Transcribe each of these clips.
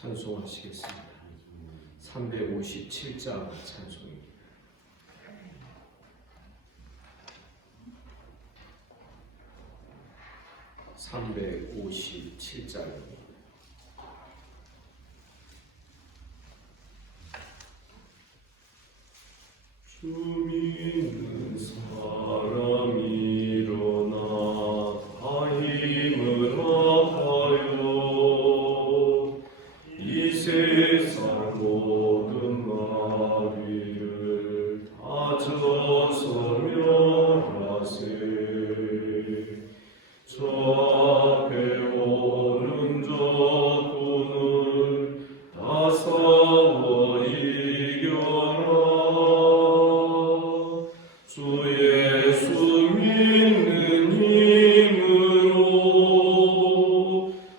찬송하시겠습니다. 357장 찬송입니다. 주 믿는 사람 일어나 다 힘을 합하여 이 세상 모든 마귀를 다져서 멸하세. 저 앞에 오는 적군을 다 싸워 이겨라. 주 예수 믿는 힘으로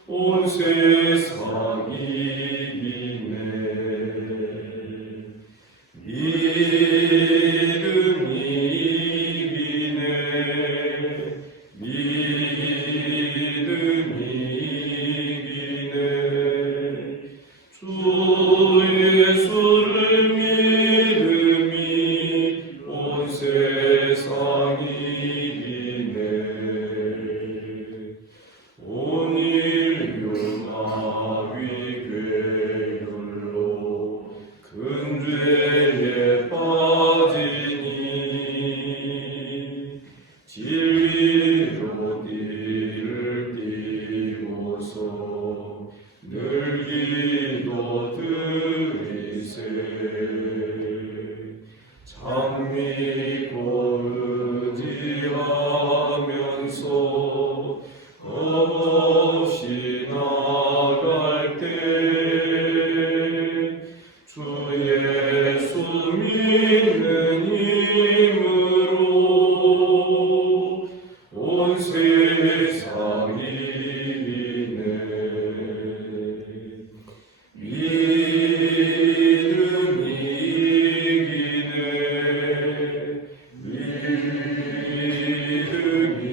온 세상 이기네. 믿음이 이기네. 믿음이 이기네. 주 예수를 믿음이 온 세상 이기네. 온 인류 마귀 괴율로 큰 죄에 빠지니 진리로 뒤를 띄고서 늘 기도 드리세. 참 믿고 의지하면서 겁없이 나갈 때 주 예수 믿는 힘으로 온 세상 이기네. 믿음이 이기네. 믿음이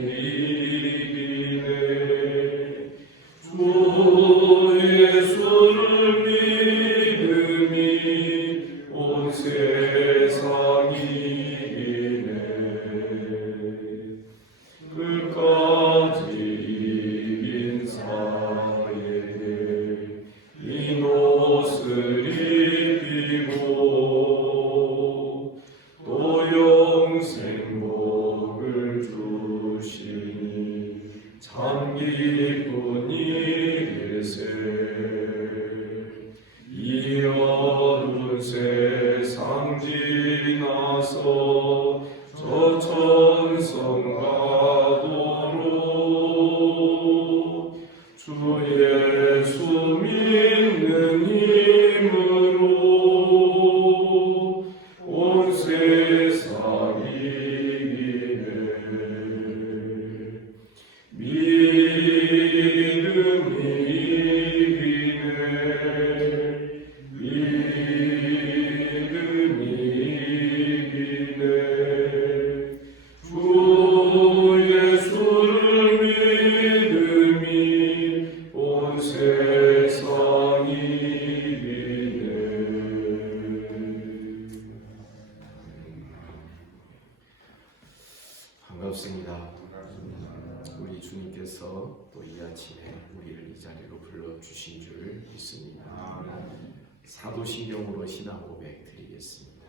이기네. 주 예수를 믿음이 온 세상 이기네. 끝까지 이긴 자에게 흰 옷을 입히고 또 영생 복을 주시니 참 기쁜 일일세. 이 어두운 세상 지나서 저 천성 가도록 주 예수 믿는 힘으로 온 세상 이기네. 믿음이 이기네. 믿음이 이기네. 주 예수를 믿음이 온 세상 이기네. 반갑습니다. 우리 주님께서 또 이 아침에 우리를 이 자리로 불러주신 줄 믿습니다. 사도신경으로 신앙 고백 드리겠습니다.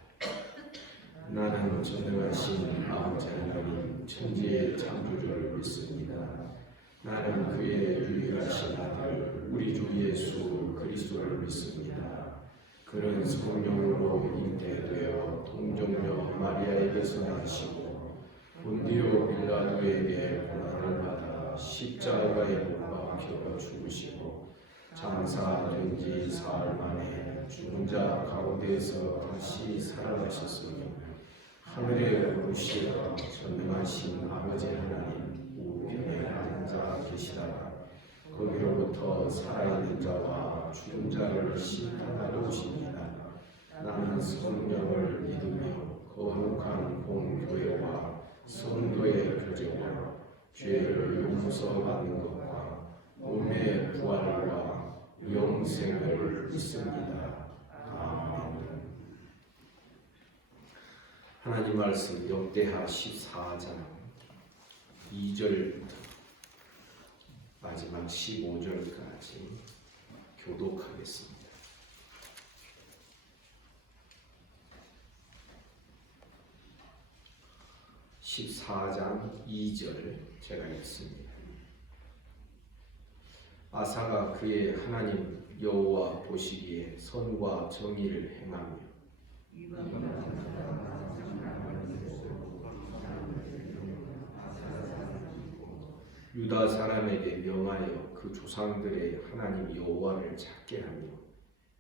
나는 전능하신 아버지 하나님 천지의 창조주를 믿습니다. 나는 그의 유일하신 아들 우리 주 예수 그리스도를 믿습니다. 그는 성령으로 잉태되어 동정녀 마리아에게서 나시고 본디오 빌라도에게 고난을 받아 십자가에 못 박혀 죽으시고 장사된 지 사흘 만에 죽은 자 가운데에서 다시 살아나셨으며 하늘에 오르시어 전능하신 아버지 하나님 우편에 앉아 계시다가 거기로부터 살아있는 자와 죽은 자를 심판하러 오십니다. 나는 성령을 믿으며 거룩한 공교회와 성도의 교제와 죄를 용서받는 것과 몸의 부활과 영생 영생을 믿습니다. 아멘. 하나님 말씀 역대하 14장 2절부터 마지막 15절까지 교독하겠습니다. 14장 2절 제가 읽습니다. 아사가 그의 하나님 여호와 보시기에 선과 정의를 행하며 유다 사람에게 명하여 그 조상들의 하나님 여호와를 찾게 하며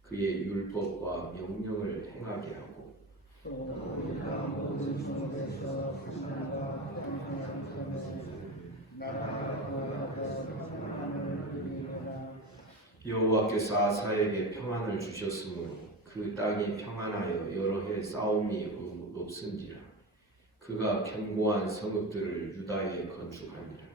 그의 율법과 명령을 행하게 하고 여호와께서 아사에게 평안을 주셨으므로 그 땅이 평안하여 여러 해 싸움이 없은지라 그가 견고한 성읍들을 유다에 건축하니라.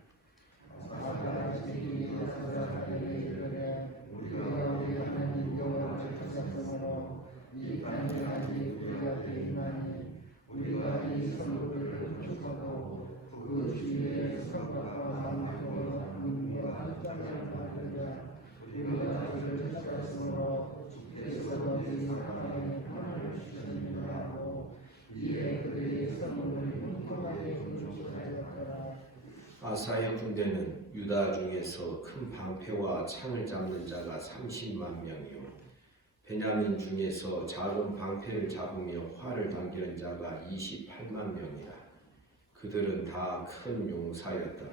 아사의 군대는 유다 중에서 큰 방패와 창을 잡는 자가 30만 명이요 베냐민 중에서 작은 방패를 잡으며 활을 당기는 자가 28만 명이라. 그들은 다 큰 용사였더라.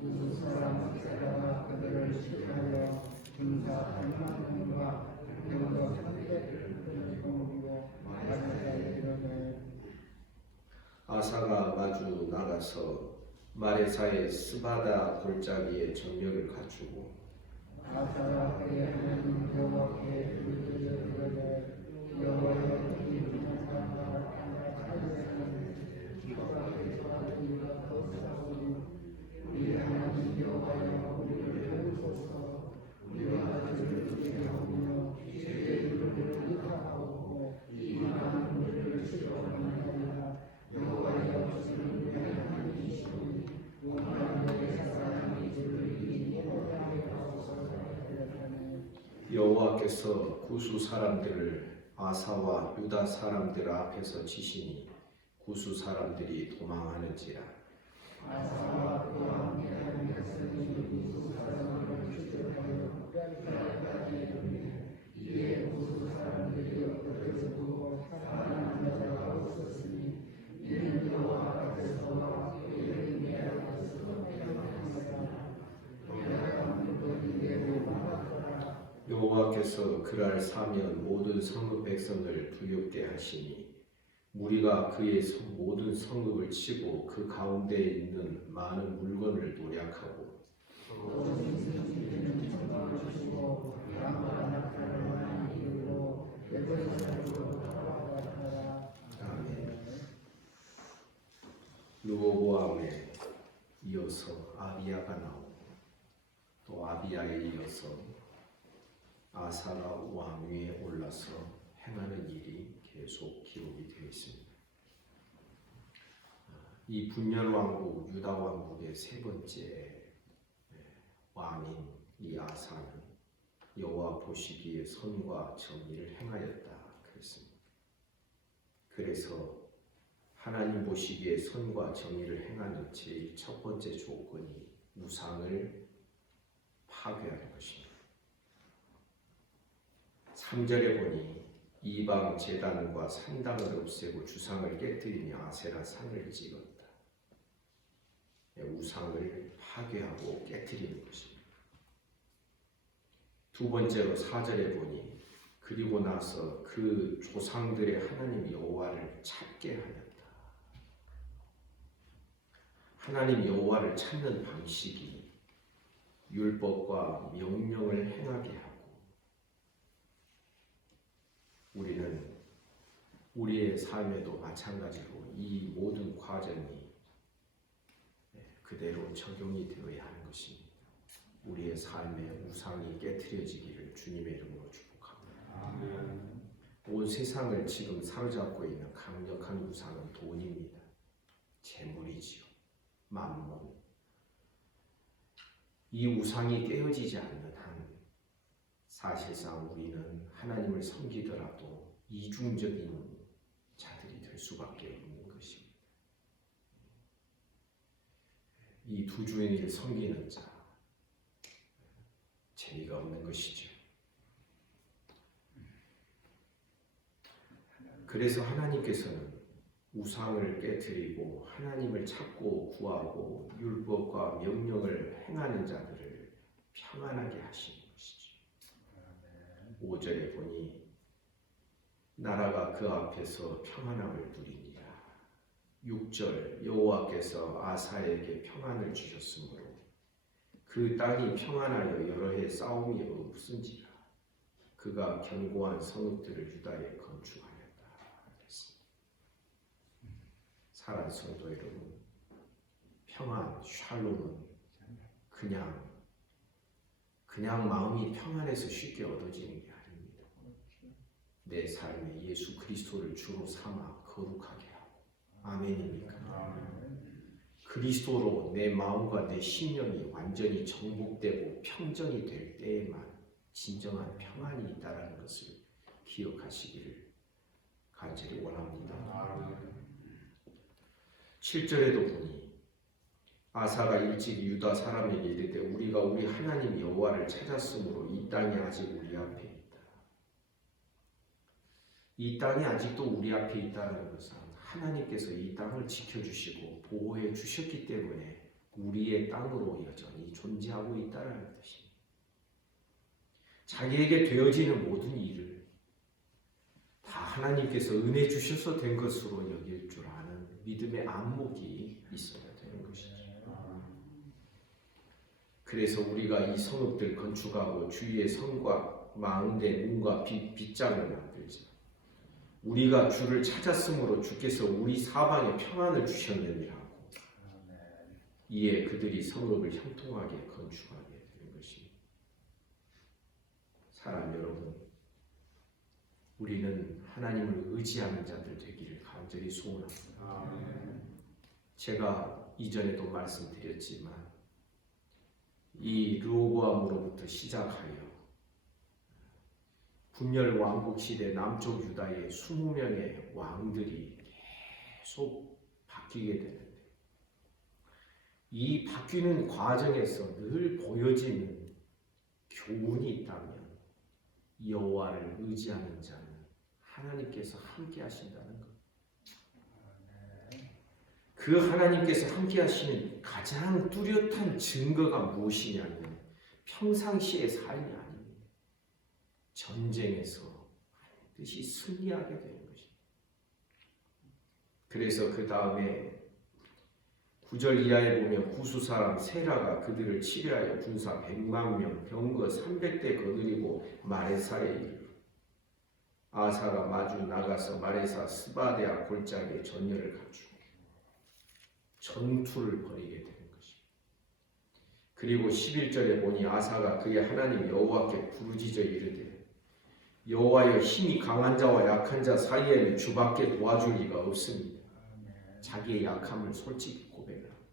그 사람들아 그들을 시기하여 군사 8만 명과 병거 300대를 모으고 마레사에 이르되 아사가 마주 나가서 마레사의 스바다 골짜기에 전력을 갖추고 아사가 그의 하나님 여호와께 이르되 여호와여 이 부산 사람과 하늘에서는 기뻐하게 도와주리라 하오니 우리 하나님 여호와여 우리를 도우소서. 우리와 그를 두게 하며 주의 이름을 의탁하고 이 많은 우리를 지켜하나이다. 여호와여 주는 우리 하나님이시니 여호와께서 구수 사람들을 아사와 유다 사람들 앞에서 치시니 구수 사람들이 도망하는지라. 아사와 그와 함께하는 백성이 구수 사람들을 추격하여 뼈까지 이르니 이에 구수 사람들이 엎드려 두고 사랑하는 자가 없었으니 이는 여호와 앞에서 여호와께서 그날 사면 모든 성읍 백성을 두렵게 하시니 무리가 그의 모든 성읍을 치고 그 가운데에 있는 많은 물건을 노략하고 르호보암에 이어서 아비야가 나오고 또 아비야에 이어서 아사가 왕위에 올라서 행하는 일이 계속 기록이 되어 있습니다. 이 분열 왕국 유다 왕국의 세 번째 왕인 이 아사는 여호와 보시기에 선과 정의를 행하였다 그랬습니다. 그래서 하나님 보시기에 선과 정의를 행하는 제일 첫 번째 조건이 우상을 파괴하는 것입니다. 3절에 보니 이방 제단과 산당을 없애고 주상을 깨뜨리며 아세라 산을 찍었다. 우상을 파괴하고 깨뜨리는 것입니다. 두 번째로 4절에 보니 그리고 나서 그 조상들의 하나님 여호와를 찾게 하였다. 하나님 여호와를 찾는 방식이 율법과 명령을 행하게 하고 우리는 우리의 삶에도 마찬가지로 이 모든 과정이 그대로 적용이 되어야 하는 것입니다. 우리의 삶의 우상이 깨트려지기를 주님의 이름으로 축복합니다. 온 세상을 지금 사로잡고 있는 강력한 우상은 돈입니다. 재물이지요. 만몬. 이 우상이 깨어지지 않는 한 사실상 우리는 하나님을 섬기더라도 이중적인 자들이 될 수밖에 없는 것입니다. 이 두 주인을 섬기는 자, 재미가 없는 것이죠. 그래서 하나님께서는 우상을 깨뜨리고 하나님을 찾고 구하고 율법과 명령을 행하는 자들을 평안하게 하시는 것이죠. 5절에 보니 나라가 그 앞에서 평안함을 누리니라. 6절 여호와께서 아사에게 평안을 주셨으므로 그 땅이 평안하여 여러 해 싸움이 없은지라. 그가 견고한 성읍들을 유다에 건축하였다. 사랑하는 성도 여러분, 평안, 샬롬은 그냥 마음이 평안해서 쉽게 얻어지는 게 아닙니다. 내 삶에 예수 그리스도를 주로 삼아 거룩하게 하고, 아멘입니까? 그리스도로 내 마음과 내 심령이 완전히 정복되고 평정이 될 때에만 진정한 평안이 있다는 것을 기억하시기를 간절히 원합니다. 7절에도 보니 아사가 일찍 유다 사람에게 이르되 우리가 우리 하나님 여호와를 찾았으므로 이 땅이 아직 우리 앞에 있다. 이 땅이 아직도 우리 앞에 있다는 것은 하나님께서 이 땅을 지켜주시고 보호해 주셨기 때문에 우리의 땅으로 여전히 존재하고 있다는 뜻입니다. 자기에게 되어지는 모든 일을 다 하나님께서 은혜 주셔서 된 것으로 여길 줄 아는 믿음의 안목이 있어야 되는 것이죠. 그래서 우리가 이 성읍들 건축하고 주위의 성과 마은대 문과 빗장을 만들자. 우리가 주를 찾았으므로 주께서 우리 사방에 평안을 주셨느니라 하고 이에 그들이 성읍을 형통하게 건축하게 되는 것입니다. 사람 여러분, 우리는 하나님을 의지하는 자들 되기를 간절히 소원합니다. 제가 이전에도 말씀드렸지만 이 르호보암으로부터 시작하여 분열 왕국 시대 남쪽 유다의 20명의 왕들이 계속 바뀌게 되는데 이 바뀌는 과정에서 늘 보여지는 교훈이 있다면 여호와를 의지하는 자는 하나님께서 함께 하신다는 것. 그 하나님께서 함께 하시는 가장 뚜렷한 증거가 무엇이냐면 평상시의 삶이 아닙니다. 전쟁에서 반드시 승리하게 되는 것입니다. 그래서 그 다음에 9절 이하에 보면 구수 사람 세라가 그들을 치료하여 군사 100만 명, 병거 300대 거느리고 마레사에 이르러 아사가 마주 나가서 마레사 스바데아 골짜기에 전열을 갖추고 전투를 벌이게 되는 것입니다. 그리고 11절에 보니 아사가 그의 하나님 여호와께 부르짖어 이르되 여호와여 힘이 강한 자와 약한 자 사이에는 주밖에 도와줄 리가 없습니다. 자기의 약함을 솔직히 고백을 합니다.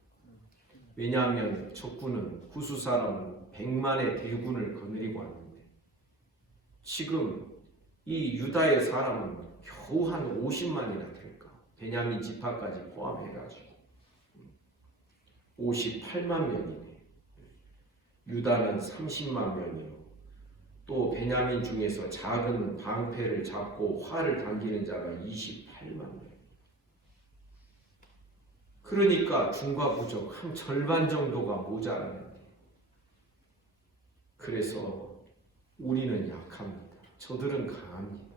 왜냐하면 적군은 구수 사람은 100만의 대군을 거느리고 왔는데 지금 이 유다의 사람은 겨우 한 50만이나 될까? 베냐민 지파까지 포함해가지고 58만 명이네. 유다는 30만 명이요. 또 베냐민 중에서 작은 방패를 잡고 활을 당기는 자가 28만 명. 그러니까 중과 부족 한 절반 정도가 모자라는데 그래서 우리는 약합니다. 저들은 강합니다.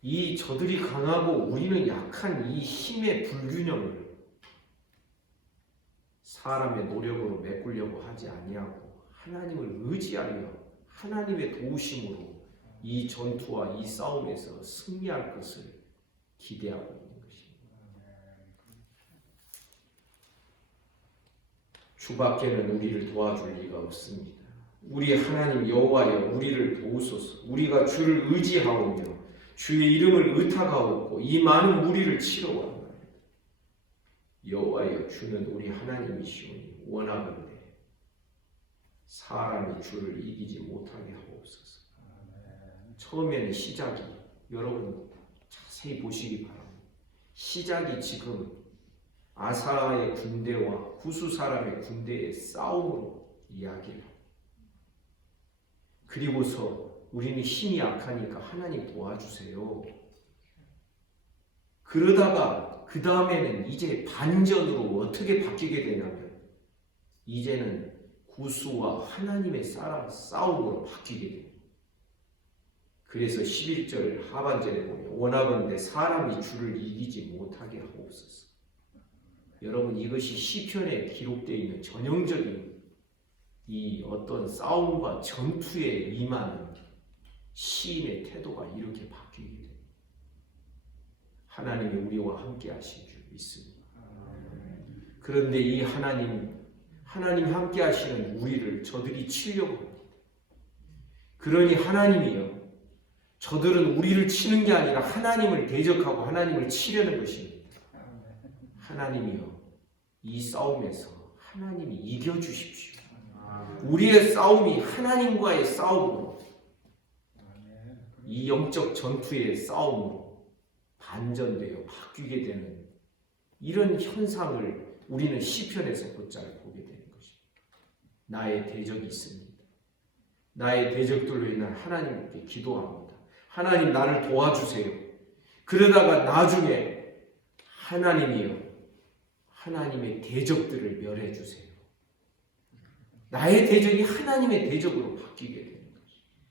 이 저들이 강하고 우리는 약한 이 힘의 불균형을 사람의 노력으로 메꾸려고 하지 아니하고 하나님을 의지하며 하나님의 도우심으로 이 전투와 이 싸움에서 승리할 것을 기대하고 있는 것입니다. 주밖에는 우리를 도와줄 리가 없습니다. 우리 하나님 여호와여 우리를 도우소서. 우리가 주를 의지하오며 주의 이름을 의탁하옵고 이 많은 무리를 치러와. 여호와여 주는 우리 하나님이시오니 원하건대 사람이 주를 이기지 못하게 하옵소서. 처음에는 시작이 여러분 자세히 보시기 바랍니다. 시작이 지금 아사의 군대와 구수 사람의 군대의 싸움으로 이야기를 합니다. 그리고서 우리는 힘이 약하니까 하나님 도와주세요. 그러다가 그 다음에는 이제 반전으로 어떻게 바뀌게 되냐면 이제는 구수와 하나님의 싸움으로 바뀌게 됩니다. 그래서 11절 하반절에 보면 원하건대 사람이 주를 이기지 못하게 하옵소서. 여러분 이것이 시편에 기록되어 있는 전형적인 이 어떤 싸움과 전투에 임하는 시인의 태도가 이렇게 바뀌게 됩니다. 하나님이 우리와 함께 하신 줄 믿습니다. 그런데 이 하나님 함께 하시는 우리를 저들이 치려고 합니다. 그러니 하나님이요 저들은 우리를 치는 게 아니라 하나님을 대적하고 하나님을 치려는 것입니다. 하나님이요 이 싸움에서 하나님이 이겨주십시오. 우리의 싸움이 하나님과의 싸움으로 이 영적 전투의 싸움으로 반전되어 바뀌게 되는 이런 현상을 우리는 시편에서 곧잘 보게 되는 것입니다. 나의 대적이 있습니다. 나의 대적들로 인한 하나님께 기도합니다. 하나님 나를 도와주세요. 그러다가 나중에 하나님이요 하나님의 대적들을 멸해 주세요. 나의 대적이 하나님의 대적으로 바뀌게 되는 것입니다.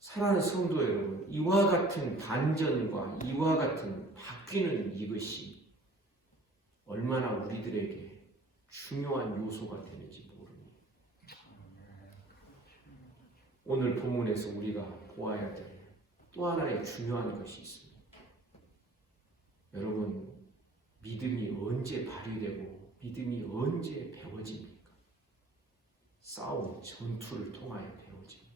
사랑하는 성도 여러분, 이와 같은 반전과 이와 같은 바뀌는 이것이 얼마나 우리들에게 중요한 요소가 되는지 모릅니다. 오늘 본문에서 우리가 보아야 될 또 하나의 중요한 것이 있습니다. 여러분, 믿음이 언제 발휘되고 믿음이 언제 배워집니까? 싸움, 전투를 통하여 배워집니다.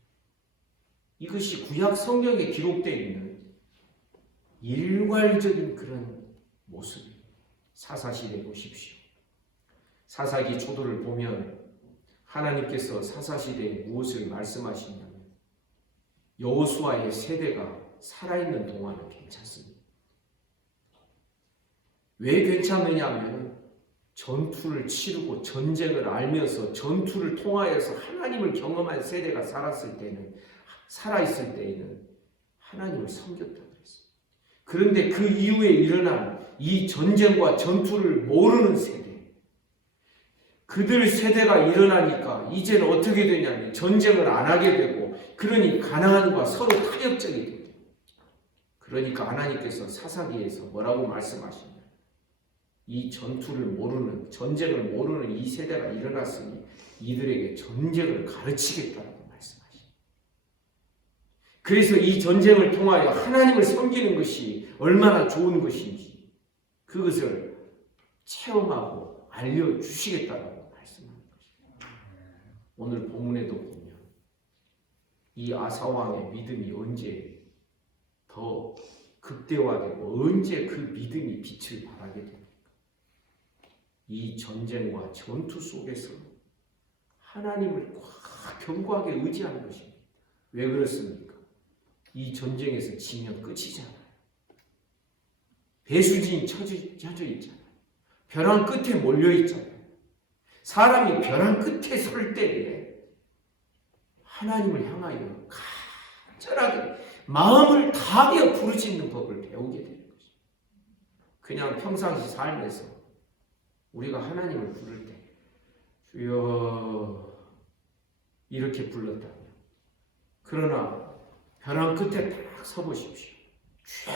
이것이 구약 성경에 기록되어 있는 일괄적인 그런 모습입니다. 사사시대 보십시오. 사사기 초도를 보면 하나님께서 사사시대에 무엇을 말씀하시냐면 여호수아의 세대가 살아있는 동안은 괜찮습니다. 왜 괜찮느냐면 전투를 치르고 전쟁을 알면서 전투를 통하여서 하나님을 경험한 세대가 살아있을 때에는 하나님을 섬겼다고 그랬어요. 그런데 그 이후에 일어난 이 전쟁과 전투를 모르는 세대, 그들 세대가 일어나니까 이제는 어떻게 되냐면 전쟁을 안 하게 되고 그러니 가나안과 서로 타격적이 돼요. 그러니까 하나님께서 사사기에서 뭐라고 말씀하시냐, 이 전투를 모르는, 전쟁을 모르는 이 세대가 일어났으니 이들에게 전쟁을 가르치겠다고 말씀하십니다. 그래서 이 전쟁을 통하여 하나님을 섬기는 것이 얼마나 좋은 것인지 그것을 체험하고 알려주시겠다고 말씀하는 것입니다. 오늘 본문에도 보면 이 아사왕의 믿음이 언제 더 극대화되고 언제 그 믿음이 빛을 발하게 됩니까? 이 전쟁과 전투 속에서 하나님을 견고하게 의지하는 것입니다. 왜 그렇습니까? 이 전쟁에서 지면 끝이잖아요. 배수진이 쳐져 있잖아요. 벼랑 끝에 몰려 있잖아요. 사람이 벼랑 끝에 설 때에 하나님을 향하여 간절하게 마음을 다하여 부르짖는 법을 배우게 되는 것입니다. 그냥 평상시 삶에서 우리가 하나님을 부를 때 주여 이렇게 불렀다면, 그러나 벼랑 끝에 딱 서보십시오. 주여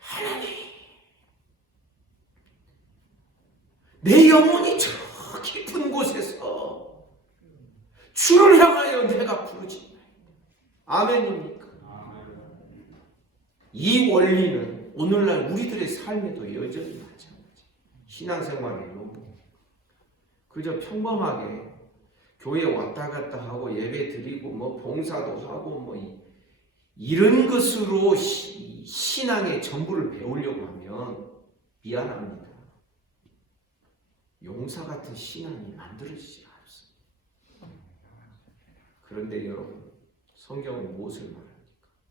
하나님, 내 영혼이 저 깊은 곳에서 주를 향하여 내가 부르짖나이다. 아멘입니까? 이 원리는 오늘날 우리들의 삶에도 여전히 마찬가지입니다. 신앙생활을요. 그저 평범하게 교회 왔다 갔다 하고 예배 드리고 뭐 봉사도 하고 뭐 이런 것으로 신앙의 전부를 배우려고 하면 미안합니다. 용사 같은 신앙이 만들어지지 않습니다. 그런데 여러분, 성경은 무엇을 말합니까?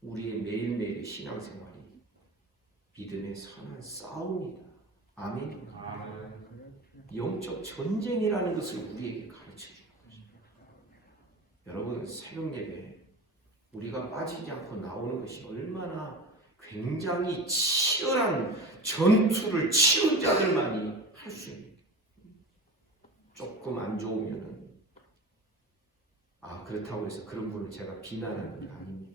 우리의 매일매일의 신앙생활이 믿음의 선한 싸움이다. 아멘. 영적 전쟁이라는 것을 우리에게 가르쳐 주는 것입니다. 여러분, 새벽 예배 우리가 빠지지 않고 나오는 것이 얼마나 굉장히 치열한 전투를 치른 자들만이 할 수 있는, 조금 안 좋으면은 그렇다고 해서 그런 분을 제가 비난하는 게 아닙니다.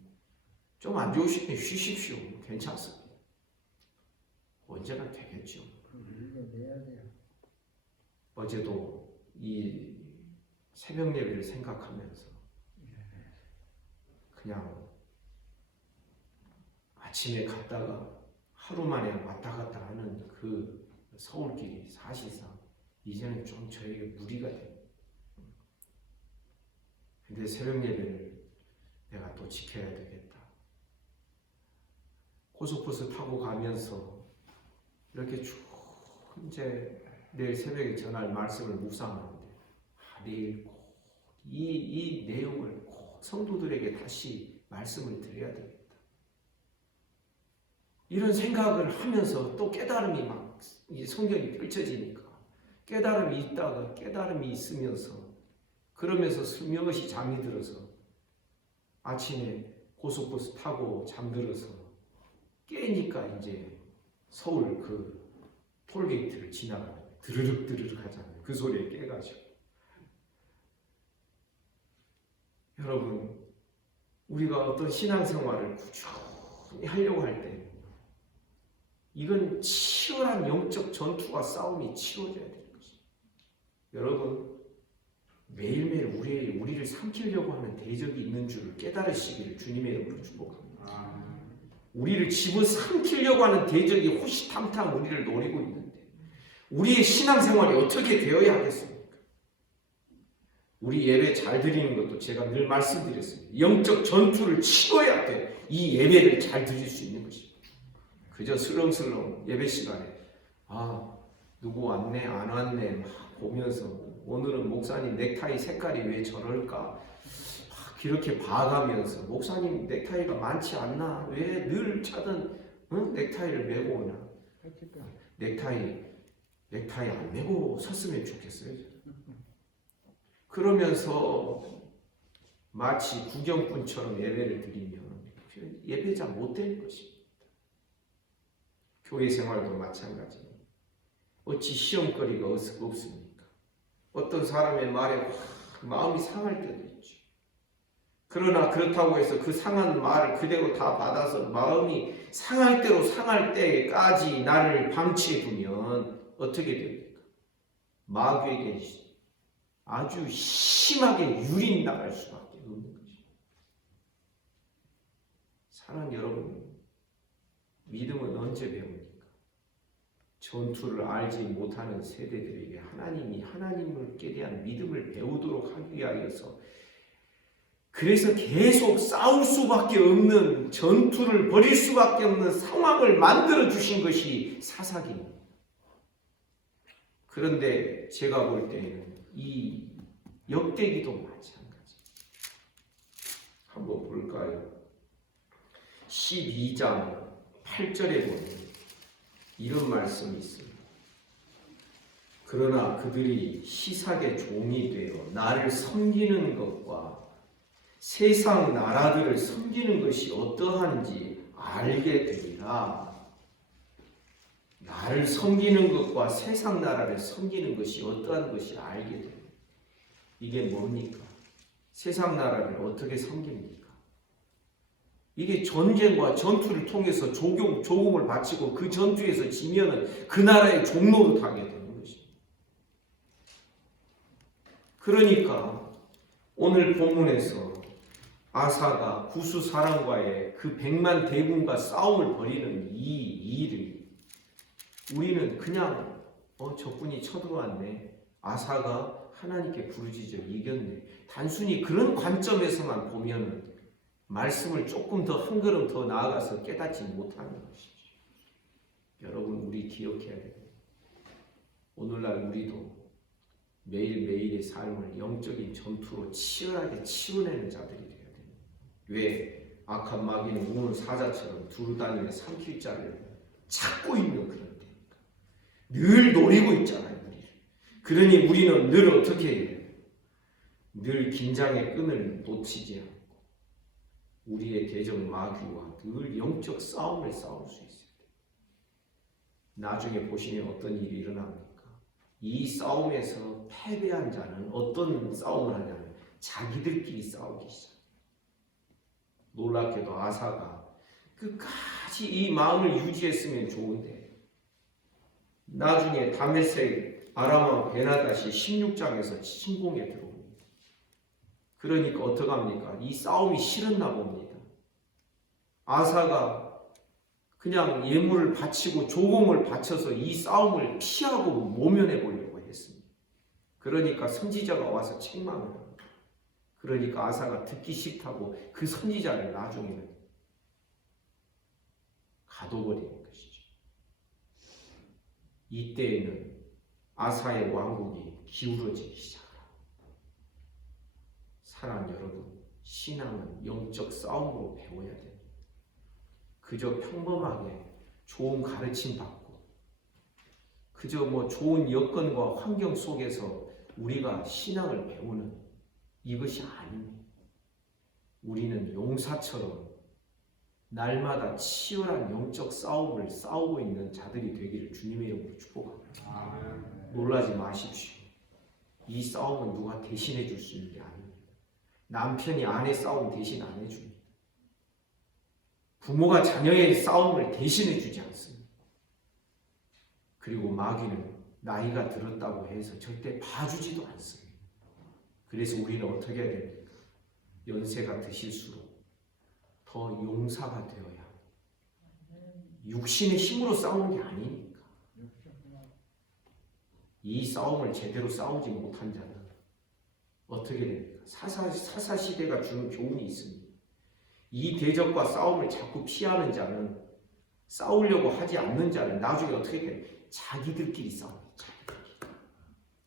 좀 안 좋으시면 쉬십시오. 괜찮습니다. 언제나 되겠죠. 어제도 이 새벽 예배를 생각하면서 그냥 아침에 갔다가 하루 만에 왔다 갔다 하는 그 서울길이 사실상 이제는 좀 저에게 무리가 됩니다. 근데 새벽 예배를 내가 또 지켜야 되겠다. 고속버스 타고 가면서 이렇게 쭉 이제 내일 새벽에 전할 말씀을 묵상하는데 내일 꼭 이 내용을 꼭 성도들에게 다시 말씀을 드려야 되겠다. 이런 생각을 하면서 또 깨달음이 막 성경이 펼쳐지니까 깨달음이 있다가 깨달음이 있으면서 그러면서 슬며시 잠이 들어서 아침에 고속버스 타고 잠들어서 깨니까 이제 서울 그 톨게이트를 지나가는 드르륵 드르륵 하잖아요. 그 소리에 깨가지고. 여러분, 우리가 어떤 신앙생활을 꾸준히 하려고 할 때 이건 치열한 영적 전투와 싸움이 치러져야 되는 것입니다. 여러분, 매일매일 우리를 삼키려고 하는 대적이 있는 줄을 깨달으시기를 주님의 이름으로 축복합니다. 우리를 집어삼키려고 하는 대적이 호시탐탐 우리를 노리고 있는데 우리의 신앙생활이 어떻게 되어야 하겠습니까? 우리 예배 잘 드리는 것도 제가 늘 말씀드렸습니다. 영적 전투를 치러야 돼. 이 예배를 잘 드릴 수 있는 것입니다. 그저 슬렁슬렁 예배 시간에 누구 왔네 안 왔네 막 보면서 오늘은 목사님 넥타이 색깔이 왜 저럴까 막 이렇게 봐가면서 목사님 넥타이가 많지 않나 왜 늘 차던 넥타이를 메고 오나 넥타이 안 메고 섰으면 좋겠어요. 그러면서 마치 구경꾼처럼 예배를 드리면 예배자 못 될 것입니다. 교회 생활도 마찬가지입니다. 어찌 시험거리가 없습니까? 어떤 사람의 말에 마음이 상할 때도 있죠. 그러나 그렇다고 해서 그 상한 말을 그대로 다 받아서 마음이 상할 대로 상할 때까지 나를 방치해 두면 어떻게 됩니까? 마귀에게 아주 심하게 유린 나갈 수밖에 없는 것입니다. 사랑하는 여러분, 믿음은 언제 배웁니까? 전투를 알지 못하는 세대들에게 하나님께 대한 믿음을 배우도록 하기 위하여서 그래서 계속 싸울 수밖에 없는 전투를 벌일 수밖에 없는 상황을 만들어 주신 것이 사사기입니다. 그런데 제가 볼 때에는 이 역대기도 마찬가지. 한번 볼까요? 12장 8절에 보면 이런 말씀이 있습니다. 그러나 그들이 시삭의 종이 되어 나를 섬기는 것과 세상 나라들을 섬기는 것이 어떠한지 알게 되리라. 나를 섬기는 것과 세상 나라를 섬기는 것이 어떠한 것이 알게 됩니다. 이게 뭡니까? 세상 나라를 어떻게 섬깁니까? 이게 전쟁과 전투를 통해서 조공을 바치고 그 전투에서 지면은 그 나라의 종로로 타게 되는 것입니다. 그러니까 오늘 본문에서 아사가 구스 사람과의 그 100만 대군과 싸움을 벌이는 이 일을 우리는 그냥 적군이 쳐들어왔네. 아사가 하나님께 부르짖어 이겼네. 단순히 그런 관점에서만 보면 말씀을 조금 더 한 걸음 더 나아가서 깨닫지 못하는 것이죠. 여러분, 우리 기억해야 돼요. 오늘날 우리도 매일매일의 삶을 영적인 전투로 치열하게 치러내는 자들이 되어야 됩니다. 왜? 악한 마귀는 우는 사자처럼 두루다니며 삼킬 자를 찾고 있는 그런 때니까. 늘 노리고 있잖아요, 우리를. 그러니 우리는 늘 어떻게 해야 돼요? 늘 긴장의 끈을 놓치지 않고 우리의 대적 마귀와 늘 영적 싸움을 싸울 수 있어요. 나중에 보시면 어떤 일이 일어납니까? 이 싸움에서 패배한 자는 어떤 싸움을 하냐면 자기들끼리 싸우기 시작해요. 놀랍게도 아사가 끝까지 이 마음을 유지했으면 좋은데 나중에 다메섹 아람왕 베나다시 16장에서 침공에 들어옵니다. 그러니까 어떡합니까? 이 싸움이 싫었나 봅니다. 아사가 그냥 예물을 바치고 조공을 바쳐서 이 싸움을 피하고 모면해 보려고 했습니다. 그러니까 선지자가 와서 책망을 합니다. 그러니까 아사가 듣기 싫다고 그 선지자를 나중에는 가둬버리는 것이죠. 이때에는 아사의 왕국이 기울어지기 시작합니다. 사랑 여러분, 신앙은 영적 싸움으로 배워야 됩니다. 그저 평범하게 좋은 가르침 받고 그저 좋은 여건과 환경 속에서 우리가 신앙을 배우는 이것이 아닙니다. 우리는 용사처럼 날마다 치열한 영적 싸움을 싸우고 있는 자들이 되기를 주님의 이름으로 축복합니다. 놀라지 마십시오. 이 싸움은 누가 대신해 줄 수 있는 게 아닙니다. 남편이 아내 싸움 대신 안 해줍니다. 부모가 자녀의 싸움을 대신해 주지 않습니다. 그리고 마귀는 나이가 들었다고 해서 절대 봐주지도 않습니다. 그래서 우리는 어떻게 해야 됩니까? 연세가 드실수록 더 용사가 되어야 합니다. 육신의 힘으로 싸우는 게 아니니까. 이 싸움을 제대로 싸우지 못한 자는 어떻게 됩니까? 사사시대가 주는 교훈이 있습니다. 이 대적과 싸움을 자꾸 피하는 자는, 싸우려고 하지 않는 자는 나중에 어떻게 돼요? 자기들끼리 싸워요.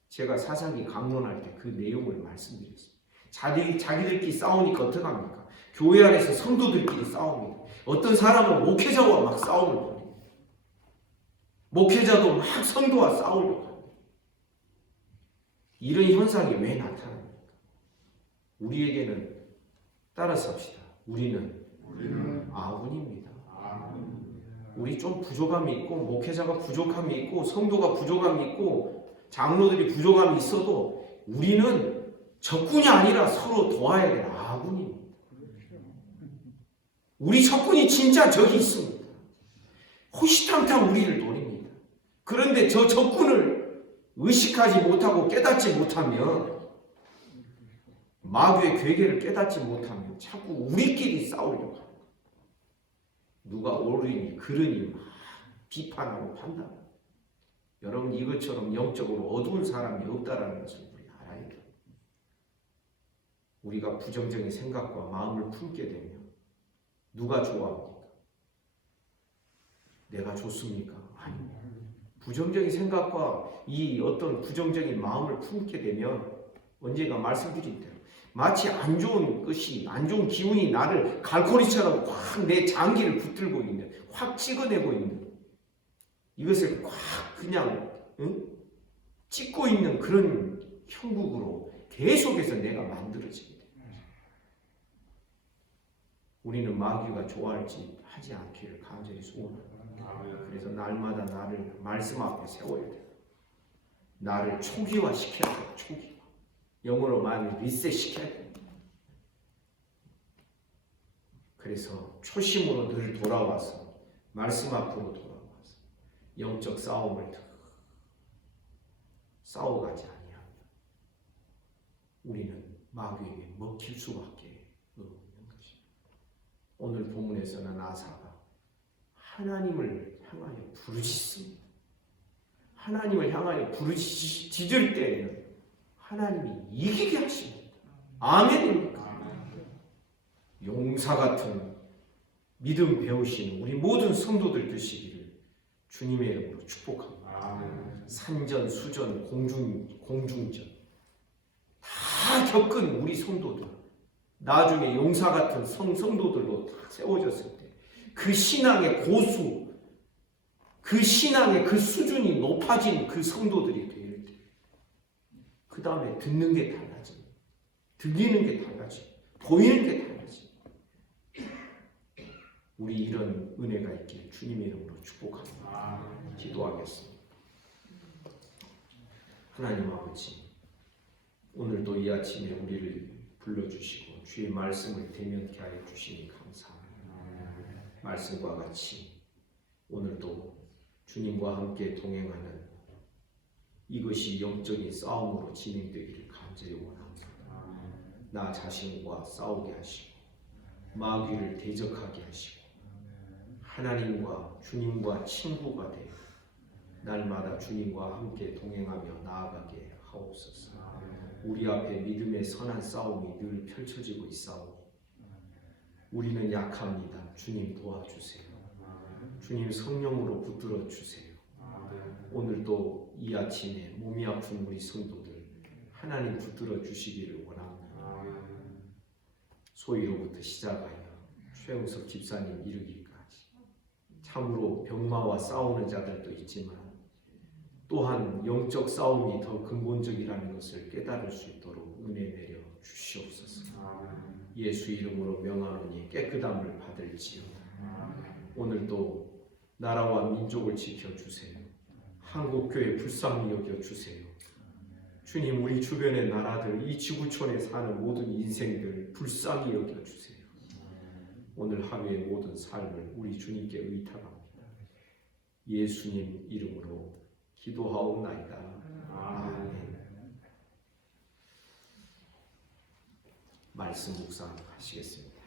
제가 사사기 강론할 때 그 내용을 말씀드렸습니다. 자기들끼리 싸우니까 어떡합니까? 교회 안에서 성도들끼리 싸웁니다. 어떤 사람은 목회자와 막 싸움을 벌입니다. 목회자도 막 성도와 싸우려고 합니다. 이런 현상이 왜 나타납니까? 우리에게는 따라서 합시다. 우리는 아군입니다. 우리 좀 부족함이 있고, 목회자가 부족함이 있고, 성도가 부족함이 있고, 장로들이 부족함이 있어도 우리는 적군이 아니라 서로 도와야 되는 아군입니다. 우리 적군이 진짜 적이 있습니다. 호시탐탐 우리를 노립니다. 그런데 저 적군을 의식하지 못하고 깨닫지 못하면, 마귀의 괴계를 깨닫지 못하면 자꾸 우리끼리 싸우려고 합니다. 누가 옳으니 그르니 막 비판하고 판단하고. 여러분, 이것처럼 영적으로 어두운 사람이 없다라는 것을 우리 알아야 돼요. 우리가 부정적인 생각과 마음을 품게 되면 누가 좋아합니까? 내가 좋습니까? 아닙니다. 부정적인 생각과 이 어떤 부정적인 마음을 품게 되면 언젠가 말씀드린 대로 마치 안 좋은 것이, 안 좋은 기운이 나를 갈고리처럼 확 내 장기를 붙들고 있는, 확 찍어내고 있는, 이것을 확 그냥 찍고 있는 그런 형국으로 계속해서 내가 만들어지게 됩니다. 우리는 마귀가 좋아할지 하지 않기를 간절히 소원합니다. 그래서 날마다 나를 말씀 앞에 세워야 돼요. 나를 초기화 시켜야 돼요. 초기화. 영어로 말하면 리셋 시켜야 돼요. 그래서 초심으로 늘 돌아와서 말씀 앞으로 돌아와서 영적 싸움을 싸워가지 아니하면 우리는 마귀에게 먹힐 수밖에 없는 것입니다. 오늘 본문에서는 아사가 하나님을 향하여 부르짖습니다. 하나님을 향하여 부르짖을 때에는 하나님이 이기게 하십니다. 아멘입니까? 용사 같은 믿음 배우신 우리 모든 성도들 되시기를 주님의 이름으로 축복합니다. 산전, 수전, 공중전 다 겪은 우리 성도들, 나중에 용사 같은 성도들로 다 세워졌을 때 그 신앙의 고수, 그 신앙의 그 수준이 높아진 그 성도들이 될 때, 그 다음에 듣는 게 달라집니다. 들리는 게 달라집니다. 보이는 게 달라집니다. 우리 이런 은혜가 있기를 주님의 이름으로 축복합니다. 기도하겠습니다. 하나님 아버지, 오늘도 이 아침에 우리를 불러주시고 주의 말씀을 대면케 하여 주시니 감사합니다. 말씀과 같이 오늘도 주님과 함께 동행하는 이것이 영적인 싸움으로 진행되기를 간절히 원합니다. 나 자신과 싸우게 하시고 마귀를 대적하게 하시고 하나님과 주님과 친구가 되어 날마다 주님과 함께 동행하며 나아가게 하옵소서. 우리 앞에 믿음의 선한 싸움이 늘 펼쳐지고 있사오니 우리는 약합니다. 주님 도와주세요. 주님 성령으로 붙들어 주세요. 오늘도 이 아침에 몸이 아픈 우리 성도들 하나님 붙들어 주시기를 원합니다. 소위로부터 시작하여 최영석 집사님 이르기까지 참으로 병마와 싸우는 자들도 있지만 또한 영적 싸움이 더 근본적이라는 것을 깨달을 수 있도록 은혜 내려 주시옵소서. 예수 이름으로 명하노니 깨끗함을 받을지어다. 오늘도 나라와 민족을 지켜주세요. 한국교회 불쌍히 여겨주세요. 주님, 우리 주변의 나라들, 이 지구촌에 사는 모든 인생들 불쌍히 여겨주세요. 오늘 하루의 모든 삶을 우리 주님께 의탁합니다. 예수님 이름으로 기도하옵나이다. 아멘. 말씀 묵상하시겠습니다.